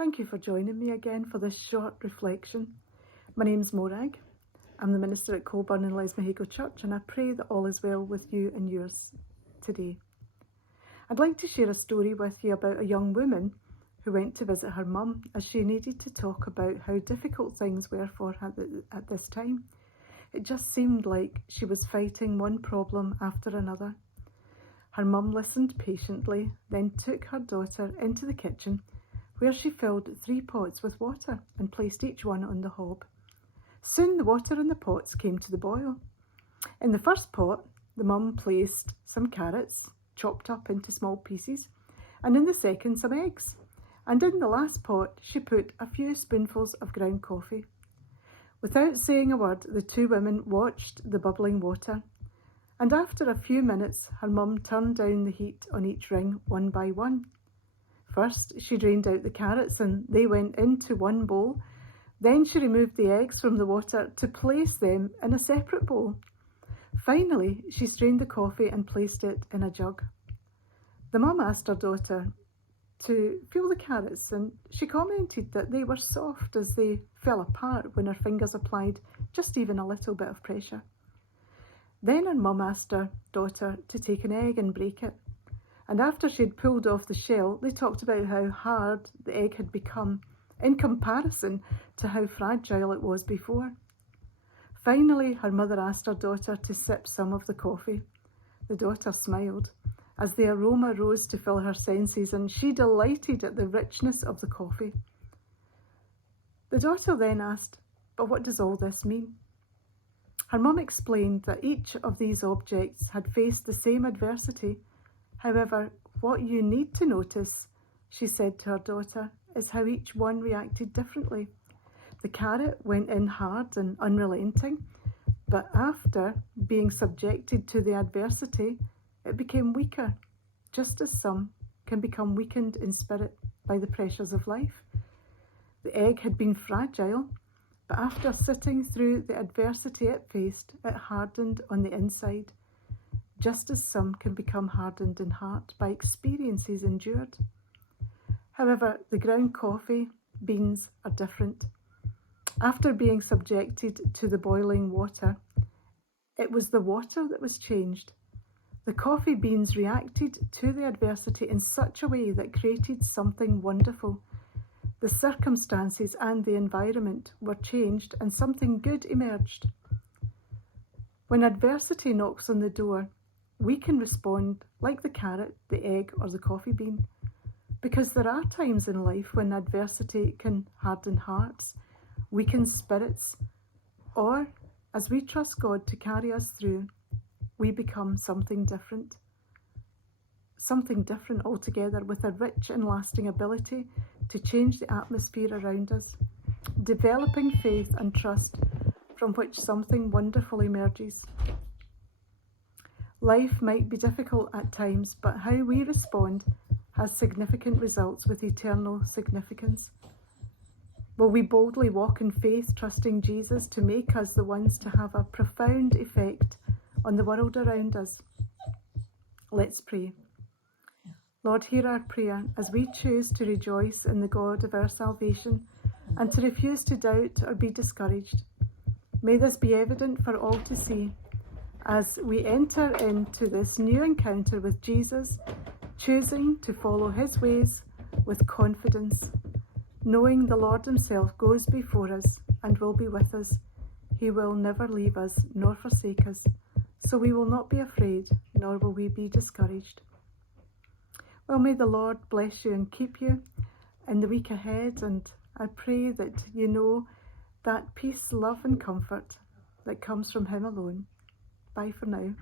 Thank you for joining me again for this short reflection. My name's Morag. I'm the minister at Colburn and Lesmahago Church, and I pray that all is well with you and yours today. I'd like to share a story with you about a young woman who went to visit her mum as she needed to talk about how difficult things were for her at this time. It just seemed like she was fighting one problem after another. Her mum listened patiently, then took her daughter into the kitchen, where she filled 3 pots with water and placed each one on the hob. Soon the water in the pots came to the boil. In the first pot, the mum placed some carrots, chopped up into small pieces, and in the second some eggs. And in the last pot, she put a few spoonfuls of ground coffee. Without saying a word, the 2 women watched the bubbling water, and after a few minutes, her mum turned down the heat on each ring one by one. First, she drained out the carrots and they went into one bowl. Then she removed the eggs from the water to place them in a separate bowl. Finally, she strained the coffee and placed it in a jug. The mum asked her daughter to feel the carrots, and she commented that they were soft as they fell apart when her fingers applied just even a little bit of pressure. Then her mum asked her daughter to take an egg and break it. And after she had pulled off the shell, they talked about how hard the egg had become in comparison to how fragile it was before. Finally, her mother asked her daughter to sip some of the coffee. The daughter smiled as the aroma rose to fill her senses, and she delighted at the richness of the coffee. The daughter then asked, "But what does all this mean?" Her mum explained that each of these objects had faced the same adversity. However, what you need to notice, she said to her daughter, is how each one reacted differently. The carrot went in hard and unrelenting, but after being subjected to the adversity, it became weaker, just as some can become weakened in spirit by the pressures of life. The egg had been fragile, but after sitting through the adversity it faced, it hardened on the inside, just as some can become hardened in heart by experiences endured. However, the ground coffee beans are different. After being subjected to the boiling water, it was the water that was changed. The coffee beans reacted to the adversity in such a way that created something wonderful. The circumstances and the environment were changed and something good emerged. When adversity knocks on the door, we can respond like the carrot, the egg, or the coffee bean, because there are times in life when adversity can harden hearts, weaken spirits, or as we trust God to carry us through, we become something different altogether, with a rich and lasting ability to change the atmosphere around us, developing faith and trust from which something wonderful emerges. Life might be difficult at times, but how we respond has significant results with eternal significance. Will we boldly walk in faith, trusting Jesus to make us the ones to have a profound effect on the world around us? Let's pray. Lord, hear our prayer as we choose to rejoice in the God of our salvation and to refuse to doubt or be discouraged. May this be evident for all to see as we enter into this new encounter with Jesus, choosing to follow his ways with confidence, knowing the Lord himself goes before us and will be with us. He will never leave us nor forsake us, so we will not be afraid, nor will we be discouraged. Well, may the Lord bless you and keep you in the week ahead, and I pray that you know that peace, love and comfort that comes from him alone. Bye for now.